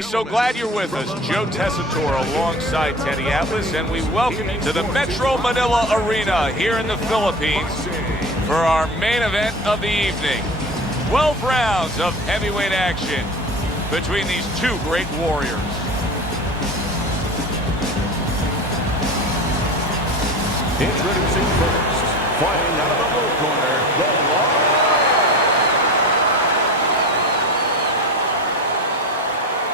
So glad you're with us. Joe Tessitore alongside Teddy Atlas, and we welcome you to the Metro Manila Arena here in the Philippines for our main event of the evening. 12 rounds of heavyweight action between these two great warriors. Introducing first, fighting out of the blue corner, the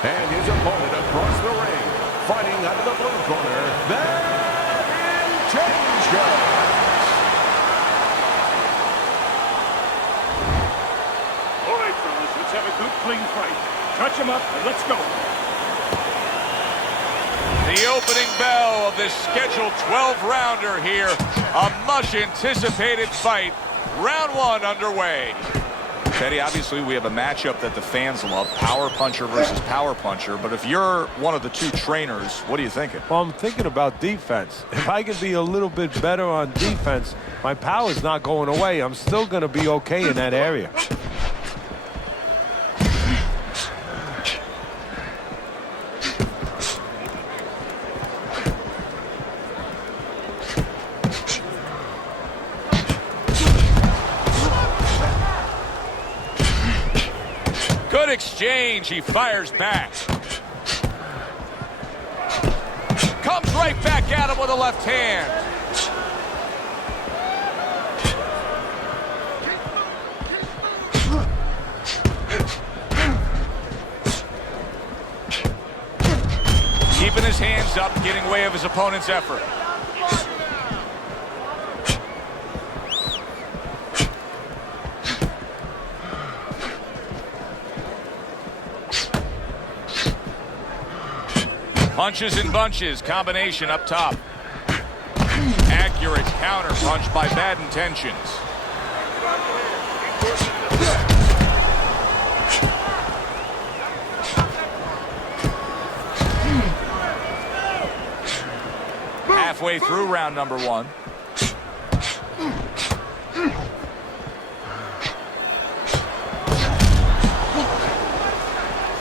and his opponent across the ring, fighting out of the blue corner, the Changer. All right, fellas, let's have a good, clean fight. Touch him up, and let's go. The opening bell of this scheduled 12-rounder here. A much-anticipated fight. Round one underway. Teddy, obviously we have a matchup that the fans love, power puncher versus power puncher, but if you're one of the two trainers, what are you thinking? Well, I'm thinking about defense. If I can be a little bit better on defense, my power's not going away. I'm still going to be okay in that area. Good exchange. He fires back. Comes right back at him with a left hand. Keeping his hands up, getting way of his opponent's effort. Punches and bunches, combination up top. Accurate counter punch by Bad Intentions. Halfway through round number one.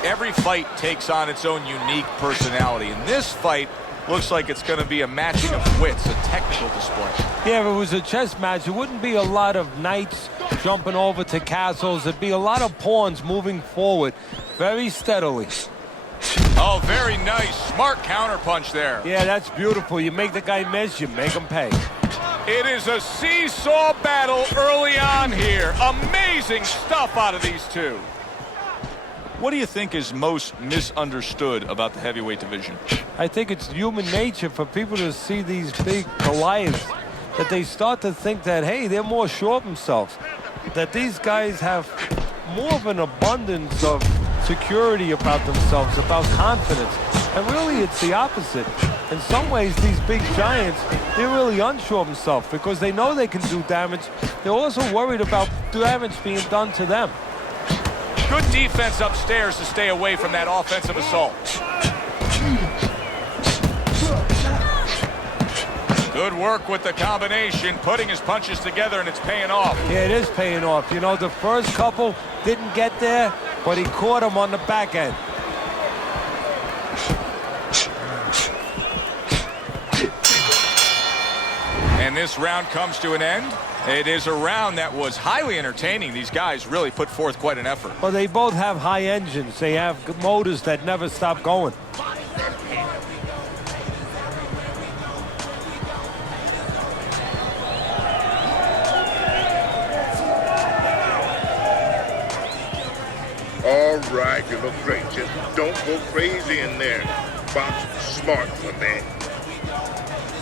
Every fight takes on its own unique personality, and this fight looks like it's going to be a matching of wits, a technical display. Yeah, if it was a chess match, it wouldn't be a lot of knights jumping over to castles. It'd be a lot of pawns moving forward very steadily. Oh, very nice. Smart counterpunch there. Yeah, that's beautiful. You make the guy miss, you make him pay. It is a seesaw battle early on here. Amazing stuff out of these two. What do you think is most misunderstood about the heavyweight division? I think it's human nature for people to see these big Goliaths, that they start to think that, hey, they're more sure of themselves, that these guys have more of an abundance of security about themselves, about confidence. And really, it's the opposite. In some ways, these big giants, they're really unsure of themselves because they know they can do damage. They're also worried about damage being done to them. Good defense upstairs to stay away from that offensive assault. Good work with the combination, putting his punches together, and it's paying off. Yeah, it is paying off. You know, the first couple didn't get there, but he caught him on the back end. And this round comes to an end. It is a round that was highly entertaining. These guys really put forth quite an effort. Well, they both have high engines. They have motors that never stop going. All right, you look great. Just don't go crazy in there. Box smart for me.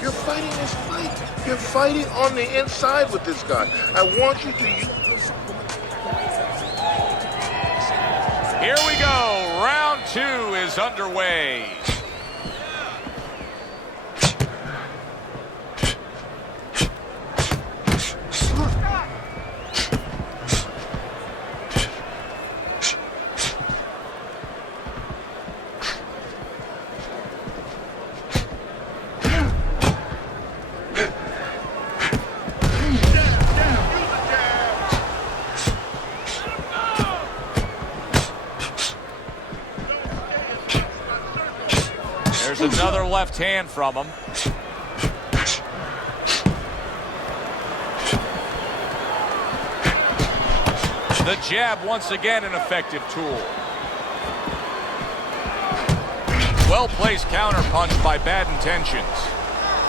You're fighting this fight. You're fighting on the inside with this guy. I want you to use... Here we go. Round two is underway. There's another left hand from him. The jab, once again, an effective tool. Well-placed counterpunch by Bad Intentions.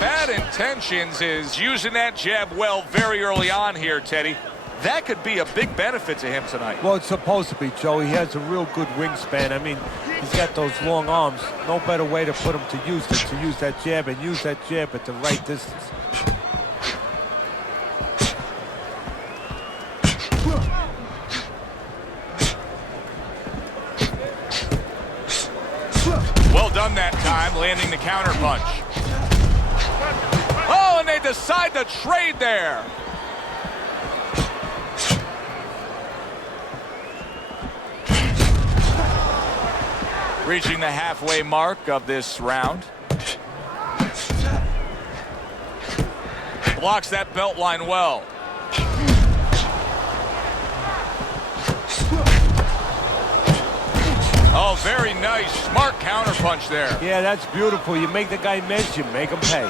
Bad Intentions is using that jab well very early on here, Teddy. That could be a big benefit to him tonight. Well, it's supposed to be, Joe. He has a real good wingspan. I mean, he's got those long arms. No better way to put him to use than to use that jab and use that jab at the right distance. Well done that time, landing the counterpunch. Oh, and they decide to trade there. Reaching the halfway mark of this round. Blocks that belt line well. Oh, very nice. Smart counterpunch there. Yeah, that's beautiful. You make the guy miss, you make him pay.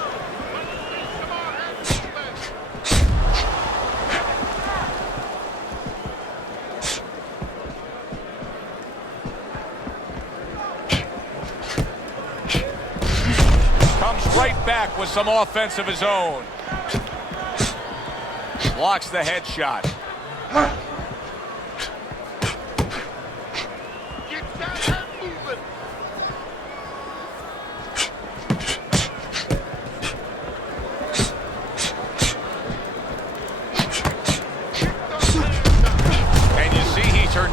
Comes right back with some offense of his own. Blocks the headshot.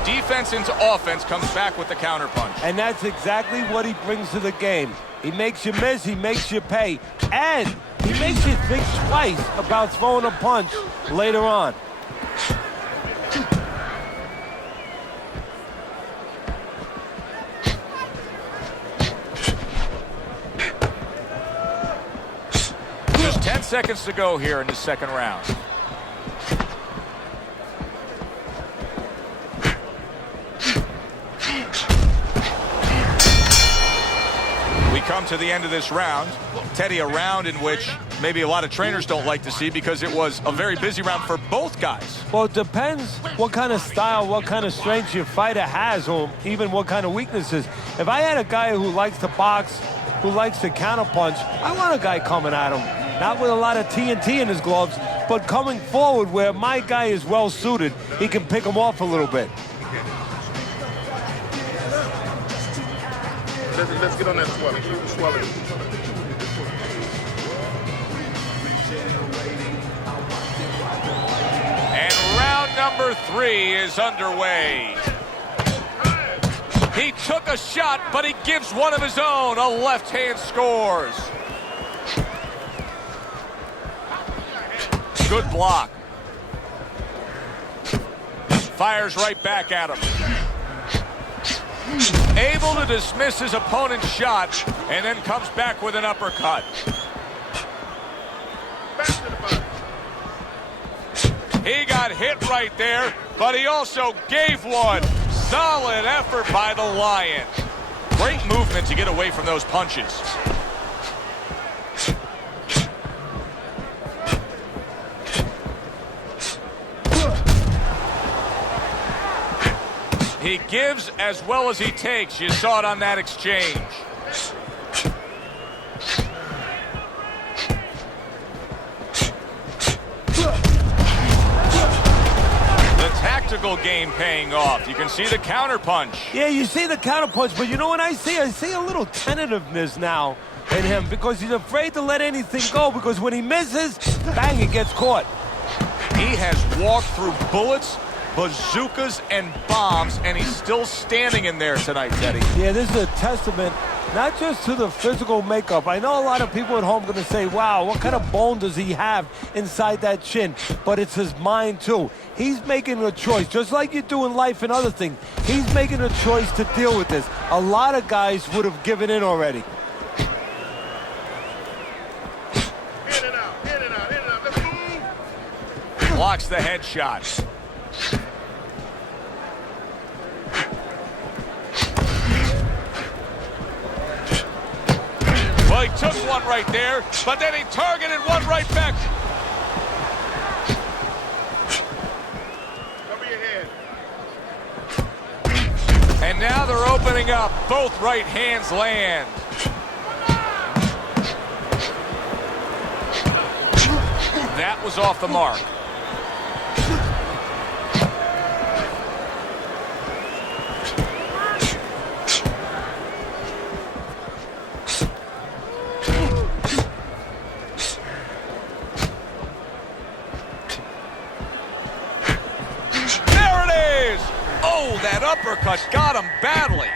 Defense into offense, comes back with the counterpunch. And that's exactly what he brings to the game. He makes you miss, he makes you pay, and he makes you think twice about throwing a punch later on. Just 10 seconds to go here in the second round. Come to the end of this round. Teddy, a round in which maybe a lot of trainers don't like to see because it was a very busy round for both guys. Well, it depends what kind of style, what kind of strength your fighter has, or even what kind of weaknesses. If I had a guy who likes to box, who likes to counterpunch, I want a guy coming at him. Not with a lot of TNT in his gloves, but coming forward where my guy is well suited, he can pick him off a little bit. Let's get on that swelling. Keep the swelling. And round number 3 is underway. He took a shot, but he gives one of his own. A left hand scores. Good block. Fires right back at him. Able to dismiss his opponent's shot, and then comes back with an uppercut. He got hit right there, but he also gave one. Solid effort by the Lion. Great movement to get away from those punches. He gives as well as he takes. You saw it on that exchange. The tactical game paying off. You can see the counterpunch. Yeah, you see the counterpunch, but you know what I see? I see a little tentativeness now in him because he's afraid to let anything go because when he misses, bang, he gets caught. He has walked through bullets, bazookas, and bombs, and he's still standing in there tonight, Teddy. Yeah, this is a testament not just to the physical makeup. I know a lot of people at home are going to say, wow, what kind of bone does he have inside that chin? But it's his mind, too. He's making a choice, just like you do in life and other things. He's making a choice to deal with this. A lot of guys would have given in already. In and out, in and out, in and out. Let's move. Blocks the headshot. took one right there, but then he targeted one right back. Cover your head. And now they're opening up. Both right hands land. That was off the mark. There it is! Oh, that uppercut got him badly.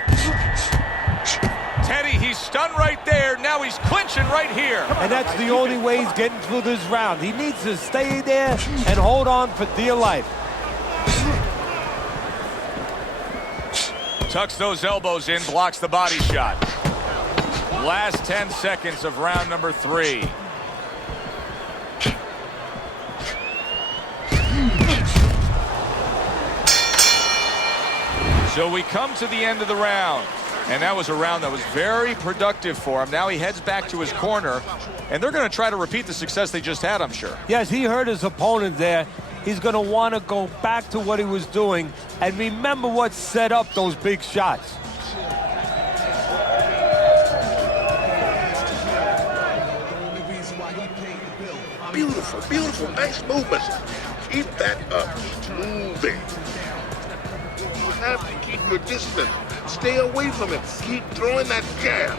Teddy, he's stunned right there. Now he's clinching right here. And that's the only way he's getting through this round. He needs to stay there and hold on for dear life. Tucks those elbows in, blocks the body shot. Last 10 seconds of round number 3. So we come to the end of the round. And that was a round that was very productive for him. Now he heads back to his corner, and they're going to try to repeat the success they just had, I'm sure. Yes, he hurt his opponent there. He's going to want to go back to what he was doing and remember what set up those big shots. Beautiful, beautiful, nice movements. Keep that up. Keep moving. You have to keep your distance. Stay away from him. Keep throwing that jab.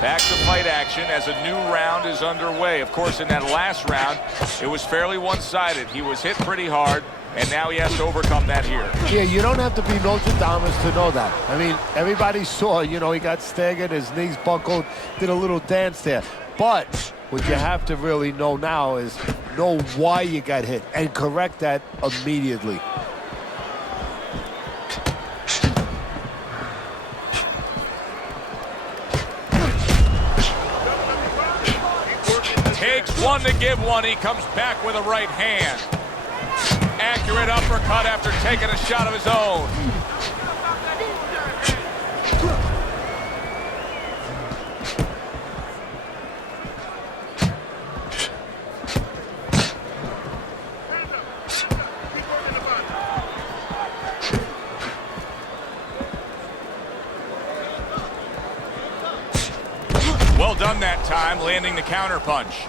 Back to fight action as a new round is underway. Of course, in that last round, it was fairly one-sided. He was hit pretty hard, and now he has to overcome that here. Yeah, you don't have to be Nostradamus to know that. I mean, everybody saw, you know, he got staggered, his knees buckled, did a little dance there. But what you have to really know now is know why you got hit and correct that immediately. Takes one to give one. He comes back with a right hand. Accurate uppercut after taking a shot of his own. Well done that time, landing the counter punch.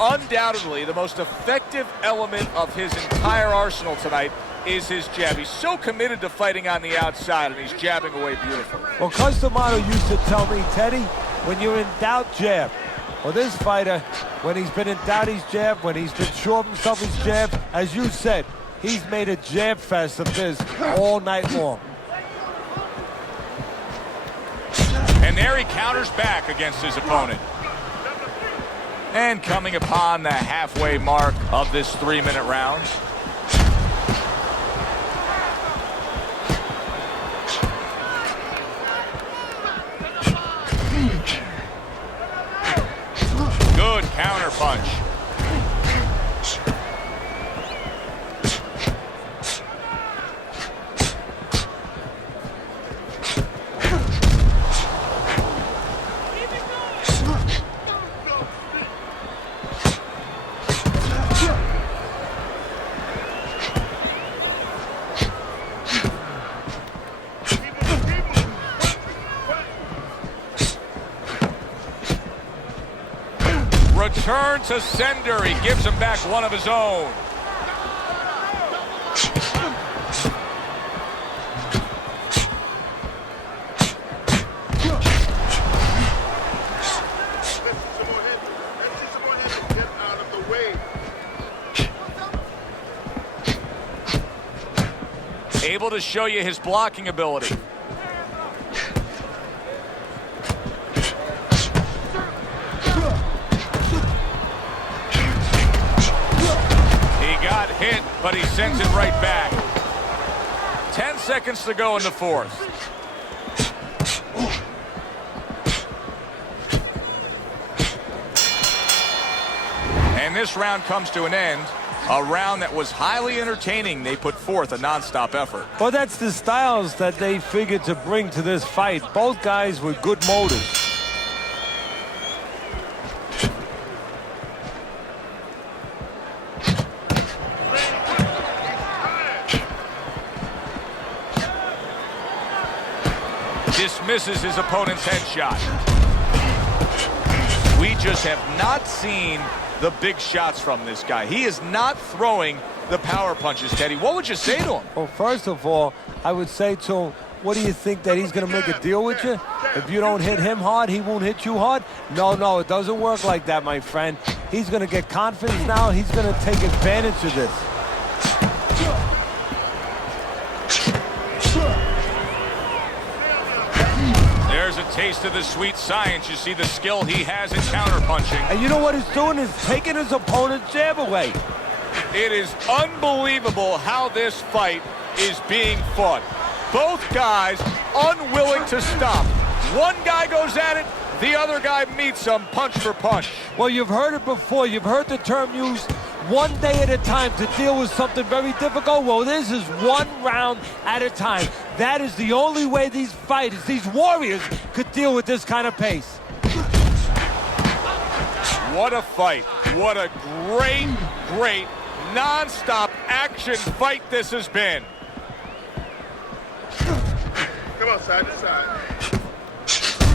Undoubtedly, the most effective element of his entire arsenal tonight is his jab. He's so committed to fighting on the outside, and he's jabbing away beautifully. Well, Customato used to tell me, Teddy, when you're in doubt, jab. Well, this fighter, when he's been in doubt, he's jabbed. When he's been sure of himself, he's jabbed. As you said, he's made a jab fest of this all night long. And there he counters back against his opponent. And coming upon the halfway mark of this 3-minute round. Good counter punch. Return to sender. He gives him back one of his own. Get out of the way. Able to show you his blocking ability. Got hit, but he sends it right back. 10 seconds to go in the fourth. And this round comes to an end. A round that was highly entertaining. They put forth a nonstop effort. Well, that's the styles that they figured to bring to this fight. Both guys with good motives. Dismisses his opponent's headshot. We just have not seen the big shots from this guy. He is not throwing the power punches, Teddy. What would you say to him? Well, first of all, I would say to him, what do you think, that he's going to make a deal with you? If you don't hit him hard, he won't hit you hard? No, it doesn't work like that, my friend. He's going to get confidence now. He's going to take advantage of this. There's a taste of the sweet science. You see the skill he has in counterpunching. And you know what he's doing is taking his opponent's jab away. It is unbelievable how this fight is being fought. Both guys unwilling to stop. One guy goes at it, the other guy meets him punch for punch. Well, you've heard it before. You've heard the term used, one day at a time to deal with something very difficult. Well, this is one round at a time. That is the only way these fighters, these warriors, could deal with this kind of pace. What a fight. What a great, non-stop action fight this has been. Come on, side to side.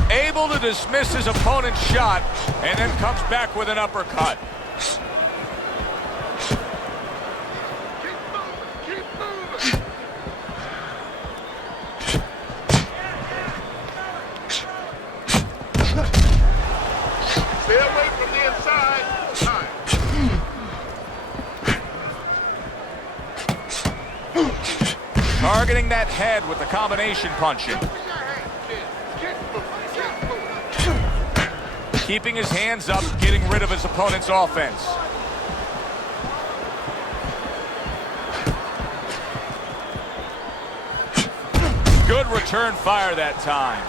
Able to dismiss his opponent's shot and then comes back with an uppercut. Stay away from the inside. Targeting that head with the combination punching. Keeping his hands up, getting rid of his opponent's offense. Good return fire that time.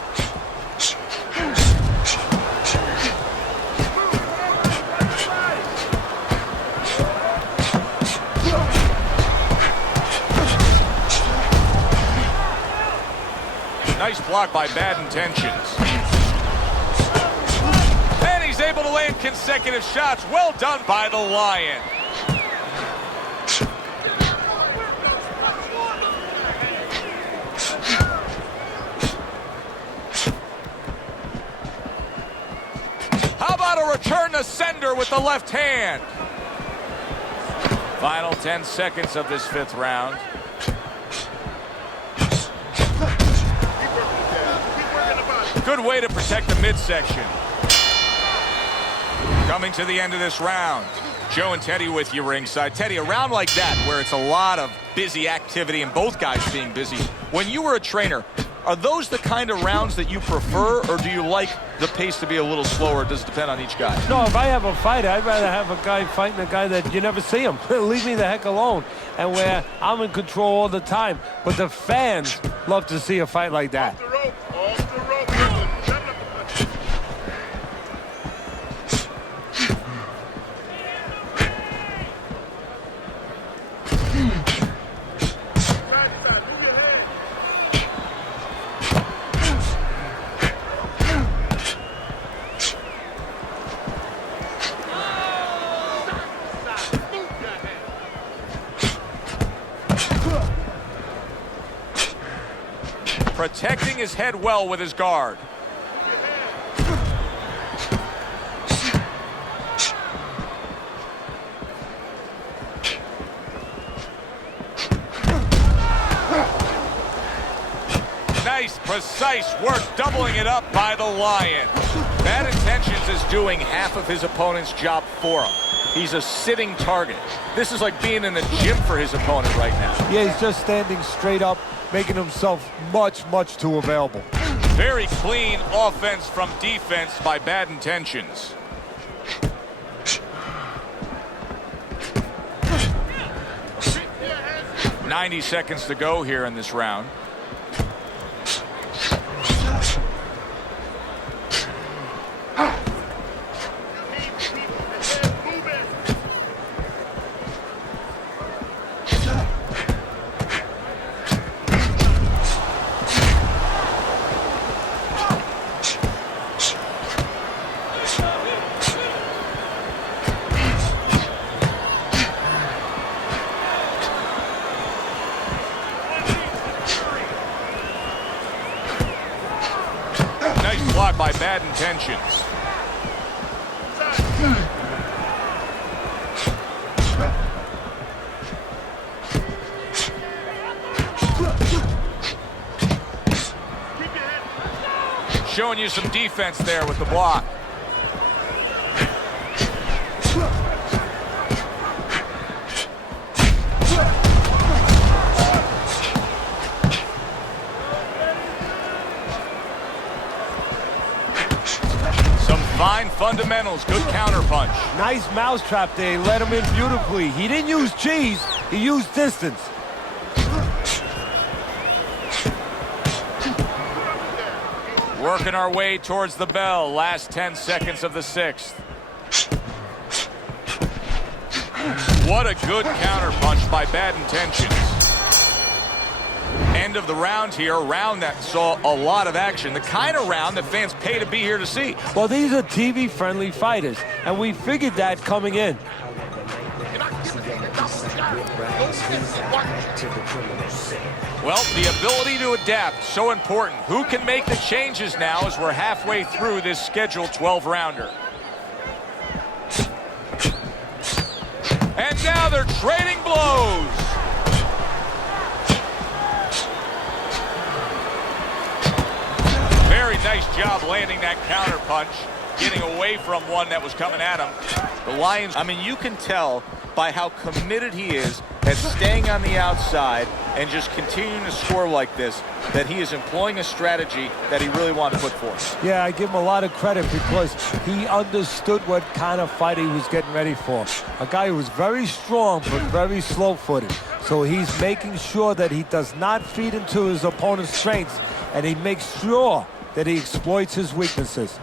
Nice block by Bad Intentions. And he's able to land consecutive shots. Well done by the Lion. How about a return to sender with the left hand? Final 10 seconds of this fifth round. Good way to protect the midsection. Coming to the end of this round. Joe and Teddy with you ringside. Teddy, a round like that where it's a lot of busy activity and both guys being busy. When you were a trainer, are those the kind of rounds that you prefer, or do you like the pace to be a little slower? Does it depend on each guy? No, if I have a fight, I'd rather have a guy fighting a guy that you never see him. Leave me the heck alone. And where I'm in control all the time. But the fans love to see a fight like that. Off the rope. Off the rope. Protecting his head well with his guard. Nice, precise work, doubling it up by the Lion. Bad Intentions is doing half of his opponent's job for him. He's a sitting target. This is like being in the gym for his opponent right now. Yeah, he's just standing straight up, making himself much too available. Very clean offense from defense by Bad Intentions. "90 seconds to go here in this round. blocked by bad intentions. Showing you some defense there with the block. Some fine fundamentals, good counterpunch. Nice mousetrap there. He let him in beautifully. He didn't use cheese, he used distance. Working our way towards the bell. Last 10 seconds of the 6th. What a good counterpunch by bad intentions. End of the round here. A round that saw a lot of action. The kind of round that fans pay to be here to see. Well, these are TV-friendly fighters, and we figured that coming in. Well, the ability to adapt, so important. Who can make the changes now as we're halfway through this scheduled 12-rounder? And now they're trading blows. Very nice job landing that counter punch, getting away from one that was coming at him. The Lions, I mean, you can tell by how committed he is at staying on the outside and just continuing to score like this, that he is employing a strategy that he really wanted to put forth. Yeah, I give him a lot of credit because he understood what kind of fight he was getting ready for. A guy who was very strong but very slow-footed. So he's making sure that he does not feed into his opponent's strengths, and he makes sure that he exploits his weaknesses.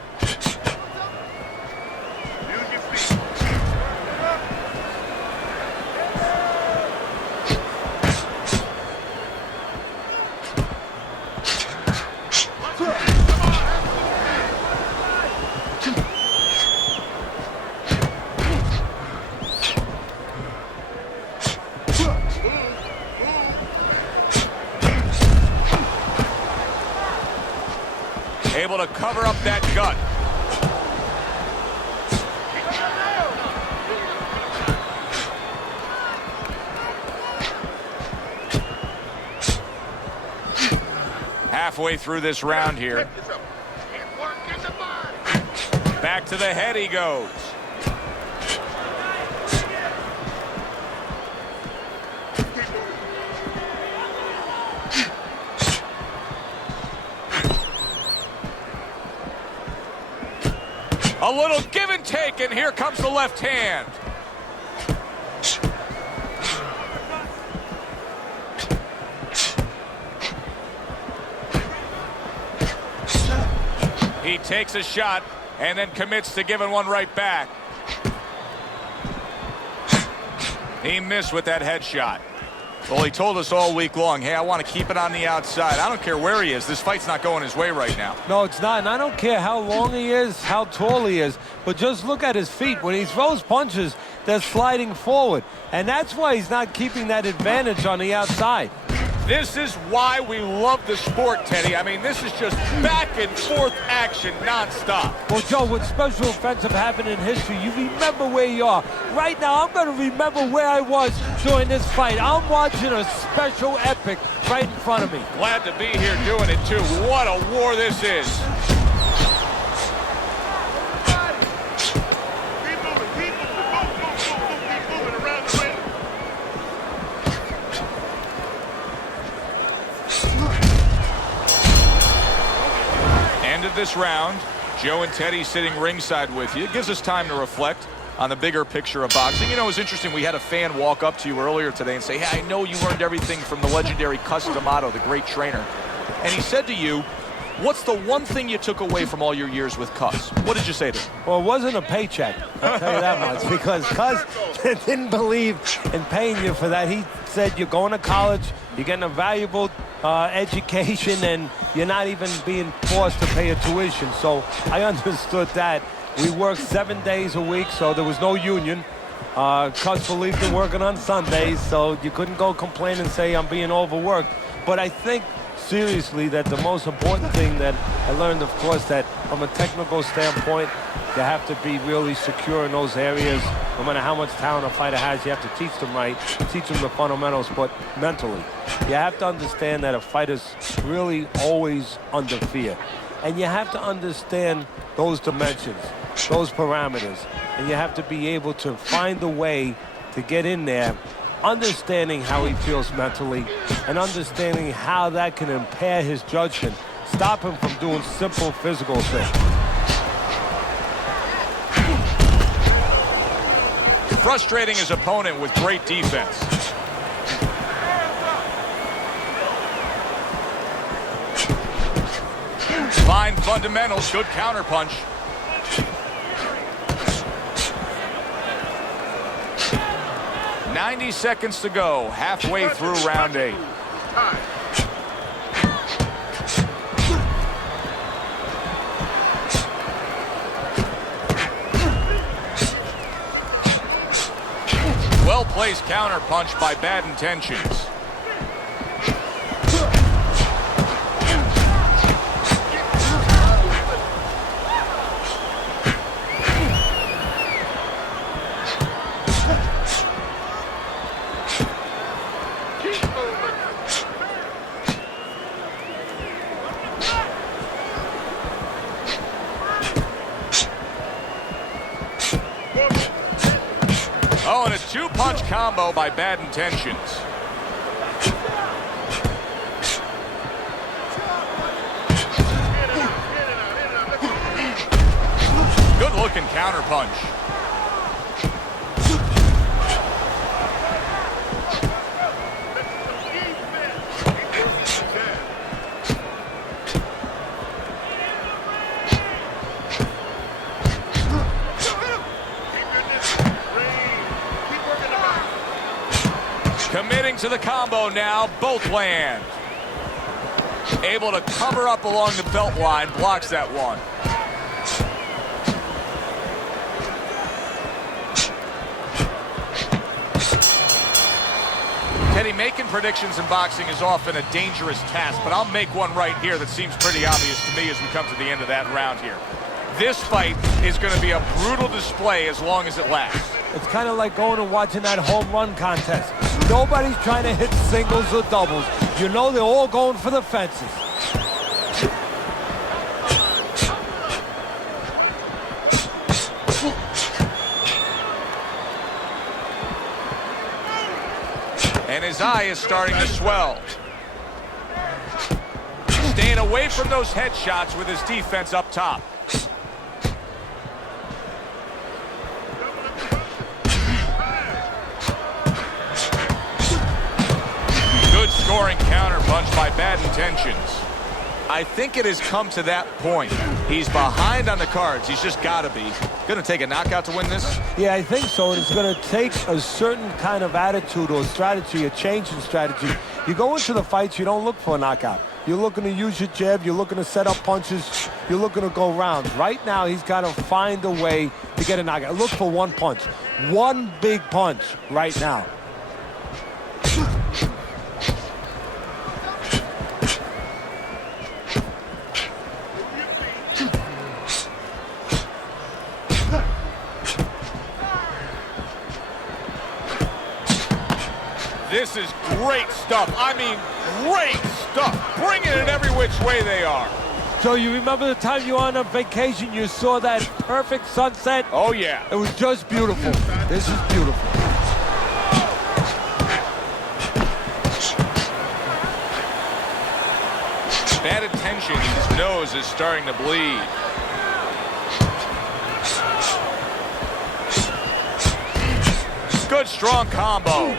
Able to cover up that gut. Halfway through this round here. Back to the head he goes. A little give and take, and here comes the left hand. He takes a shot and then commits to giving one right back. He missed with that headshot. Well, he told us all week long, hey, I want to keep it on the outside. I don't care where he is. This fight's not going his way right now. No, it's not. And I don't care how long he is, how tall he is. But just look at his feet. When he throws punches, they're sliding forward. And that's why he's not keeping that advantage on the outside. This is why we love the sport, Teddy. I mean, this is just back and forth action nonstop. Well, Joe, with special events have happened in history, you remember where you are. Right now, I'm going to remember where I was during this fight. I'm watching a special epic right in front of me. Glad to be here doing it, too. What a war this is. Of this round, Joe and Teddy sitting ringside with you. It gives us time to reflect on the bigger picture of boxing. You know, it was interesting. We had a fan walk up to you earlier today and say, hey, I know you learned everything from the legendary Cus D'Amato, the great trainer. And he said to you, what's the one thing you took away from all your years with Cus? What did you say to him? Well, it wasn't a paycheck, I'll tell you that much, because Cus didn't believe in paying you for that. He said you're going to college, you're getting a valuable education, and you're not even being forced to pay a tuition. So I understood that. We worked 7 days a week, so there was no union. Cus believed in working on Sundays, so you couldn't go complain and say I'm being overworked. But I think seriously that the most important thing that I learned, of course, that from a technical standpoint, you have to be really secure in those areas. No matter how much talent a fighter has, you have to teach them right, teach them the fundamentals, but mentally. You have to understand that a fighter's really always under fear. And you have to understand those dimensions, those parameters. And you have to be able to find a way to get in there, understanding how he feels mentally, and understanding how that can impair his judgment, stop him from doing simple physical things. Frustrating his opponent with great defense. Fine fundamentals, good counterpunch. "90 seconds to go, halfway through round 8. Well-placed counterpunch by Bad Intentions. Oh, and a two-punch combo by Bad Intentions. Good-looking counterpunch. Committing to the combo now, both land. Able to cover up along the belt line, blocks that one. Teddy, making predictions in boxing is often a dangerous task, but I'll make one right here that seems pretty obvious to me as we come to the end of that round here. This fight is going to be a brutal display as long as it lasts. It's kind of like going and watching that home run contest. Nobody's trying to hit singles or doubles. You know they're all going for the fences. And his eye is starting to swell. Staying away from those headshots with his defense up top. Scoring counterpunch by Bad Intentions. I think it has come to that point. He's behind on the cards. He's just got to be. Going to take a knockout to win this? Yeah, I think so. And it's going to take a certain kind of attitude or strategy, a change in strategy. You go into the fights, you don't look for a knockout. You're looking to use your jab. You're looking to set up punches. You're looking to go rounds. Right now, he's got to find a way to get a knockout. Look for one punch. One big punch right now. This is great stuff. I mean, great stuff. Bringing it every which way they are. So you remember the time you were on a vacation, you saw that perfect sunset? Oh, yeah. It was just beautiful. This is beautiful. Bad Intentions. His nose is starting to bleed. Good, strong combo.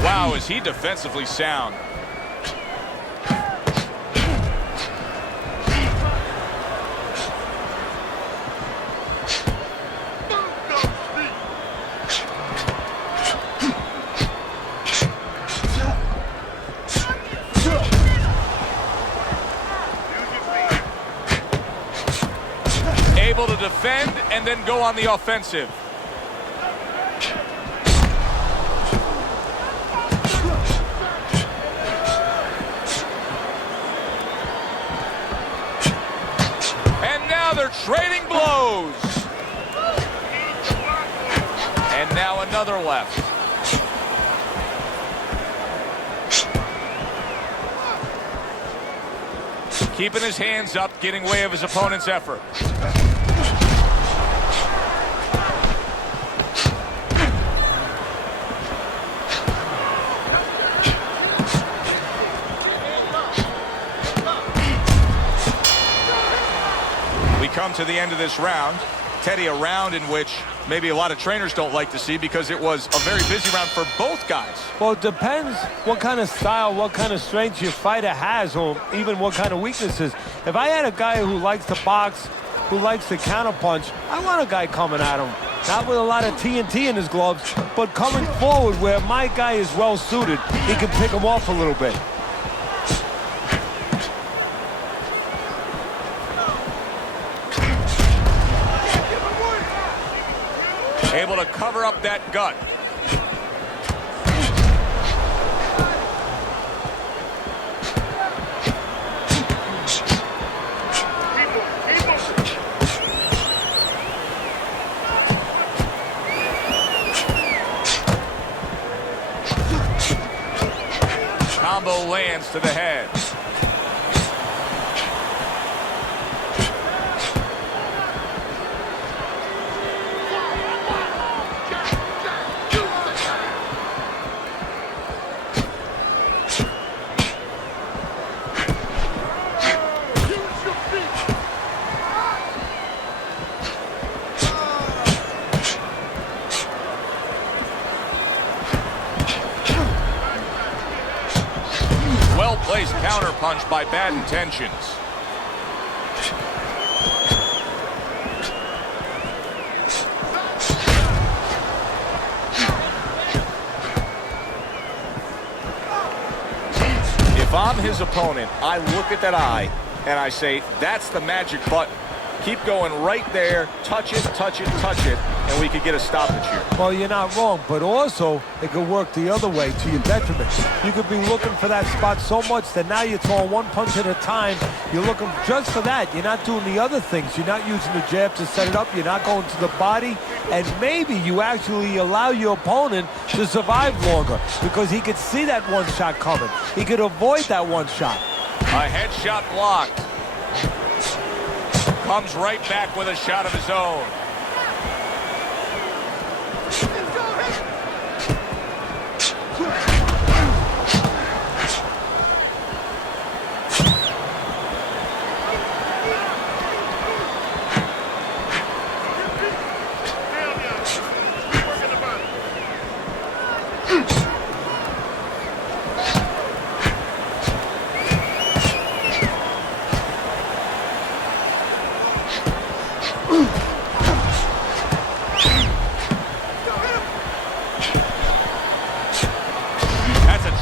Wow, is he defensively sound. Able to defend and then go on the offensive. They're trading blows. And now another left. Keeping his hands up, getting way of his opponent's effort. We come to the end of this round. Teddy, a round in which maybe a lot of trainers don't like to see because it was a very busy round for both guys. Well, it depends what kind of style, what kind of strength your fighter has, or even what kind of weaknesses. If I had a guy who likes to box, who likes to counterpunch, I want a guy coming at him. Not with a lot of TNT in his gloves, but coming forward where my guy is well suited. He can pick him off a little bit. Able to cover up that gut. Combo lands to the head. Well-placed counter punch by Bad Intentions. If I'm his opponent, I look at that eye and I say, that's the magic button. Keep going right there, touch it, touch it, touch it, and we could get a stoppage here. Well, you're not wrong, but also it could work the other way to your detriment. You could be looking for that spot so much that now you're throwing one punch at a time. You're looking just for that. You're not doing the other things. You're not using the jab to set it up. You're not going to the body. And maybe you actually allow your opponent to survive longer because he could see that one shot coming. He could avoid that one shot. A headshot blocked. Comes right back with a shot of his own.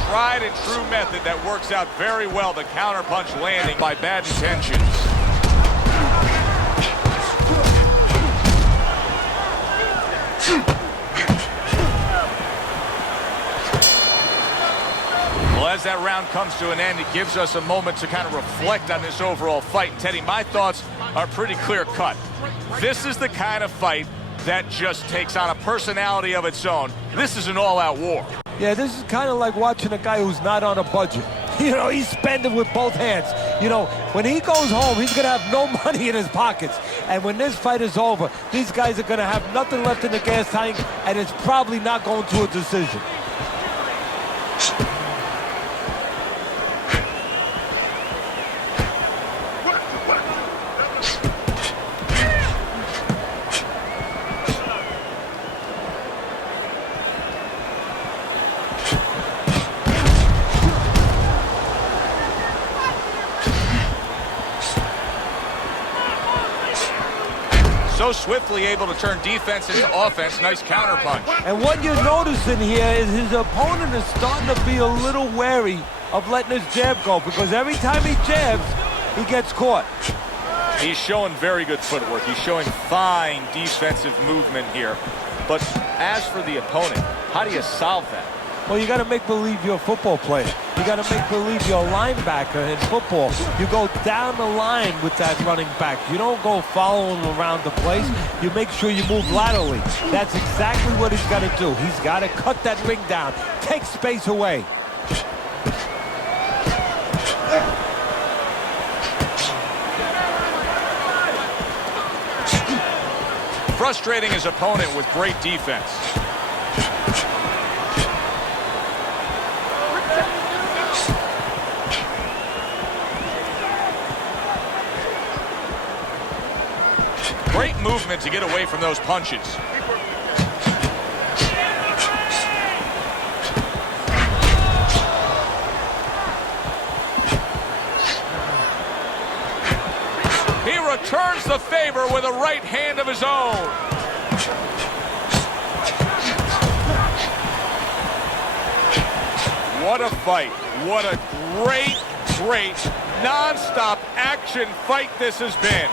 Tried and true method that works out very well. The counterpunch landing by Bad Intentions. Well, as that round comes to an end, it gives us a moment to kind of reflect on this overall fight. Teddy, my thoughts are pretty clear cut. This is the kind of fight that just takes on a personality of its own. This is an all-out war. Yeah, this is kind of like watching a guy who's not on a budget. You know, he's spending with both hands. You know, when he goes home, he's going to have no money in his pockets. And when this fight is over, these guys are going to have nothing left in the gas tank, and it's probably not going to a decision. So swiftly able to turn defense into offense. Nice counterpunch. And what you're noticing here is his opponent is starting to be a little wary of letting his jab go because every time he jabs, he gets caught. He's showing very good footwork. He's showing fine defensive movement here. But as for the opponent, how do you solve that? Well, you got to make believe you're a football player. You got to make believe you're a linebacker in football. You go down the line with that running back. You don't go following around the place. You make sure you move laterally. That's exactly what he's got to do. He's got to cut that ring down, take space away. Frustrating his opponent with great defense. Great movement to get away from those punches. He returns the favor with a right hand of his own. What a fight. What a great, non-stop action fight this has been.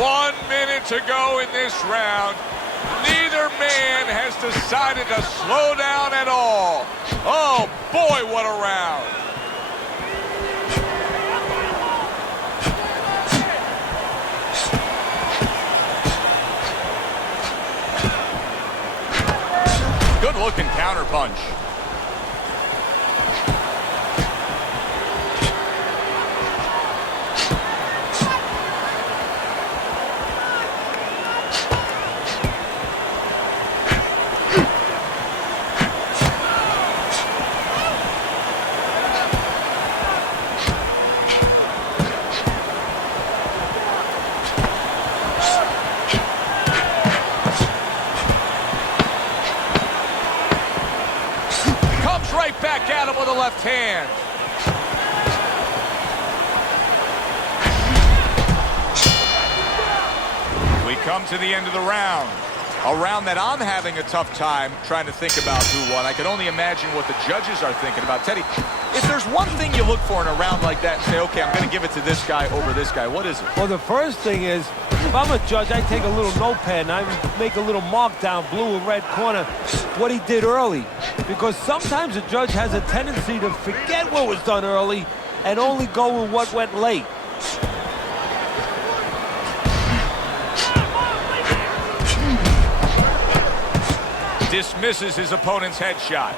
1 minute to go in this round. Neither man has decided to slow down at all. Oh, boy, what a round. Good-looking counterpunch. Back at him with a left hand. We come to the end of the round. A round that I'm having a tough time trying to think about who won. I can only imagine what the judges are thinking about. Teddy, if there's one thing you look for in a round like that and say, okay, I'm going to give it to this guy over this guy, what is it? Well, the first thing is, if I'm a judge, I take a little notepad and I make a little mark down blue and red corner what he did early. Because sometimes a judge has a tendency to forget what was done early and only go with what went late. Dismisses his opponent's headshot.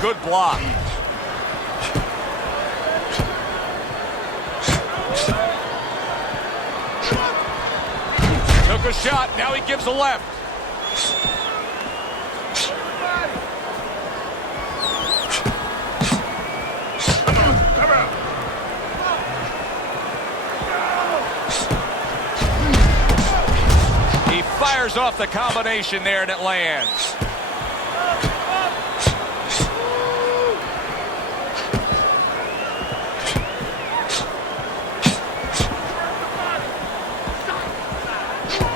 Good block. Took a shot, now he gives a left. Come out. He fires off the combination there and it lands.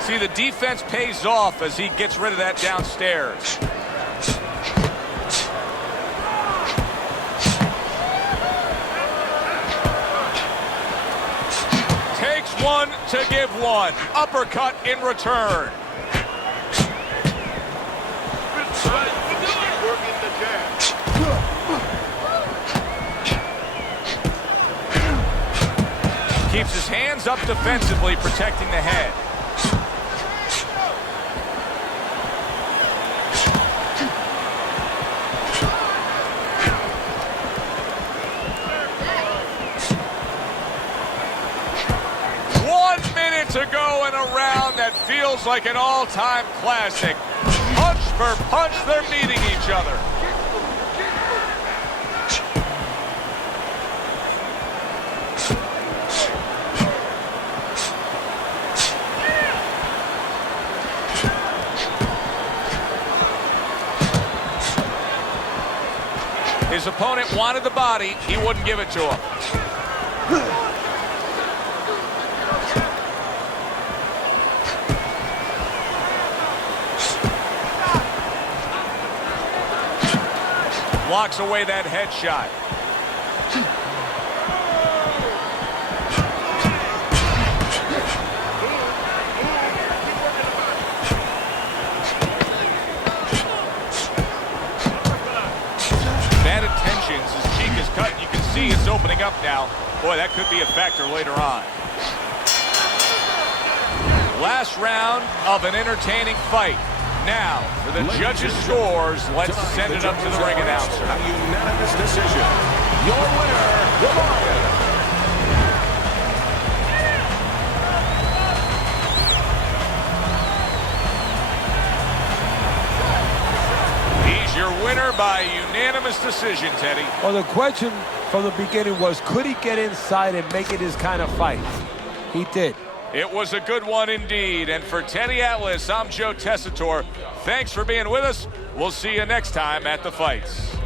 See, the defense pays off as he gets rid of that downstairs. Takes one to give one. Uppercut in return. Working the jab. Keeps his hands up defensively, protecting the head. To go in a round that feels like an all-time classic. Punch for punch, they're meeting each other. His opponent wanted the body, he wouldn't give it to him. Blocks away that headshot. coming up now. Boy, that could be a factor later on. Last round of an entertaining fight. Now, for the judges' scores, let's send it up to the ring announcer. A unanimous decision. Your winner, the Lion. He's your winner by unanimous decision, Teddy. Well, the question from the beginning was, could he get inside and make it his kind of fight? He did. It was a good one indeed. And for Teddy Atlas, I'm Joe Tessitore. Thanks for being with us. We'll see you next time at the fights.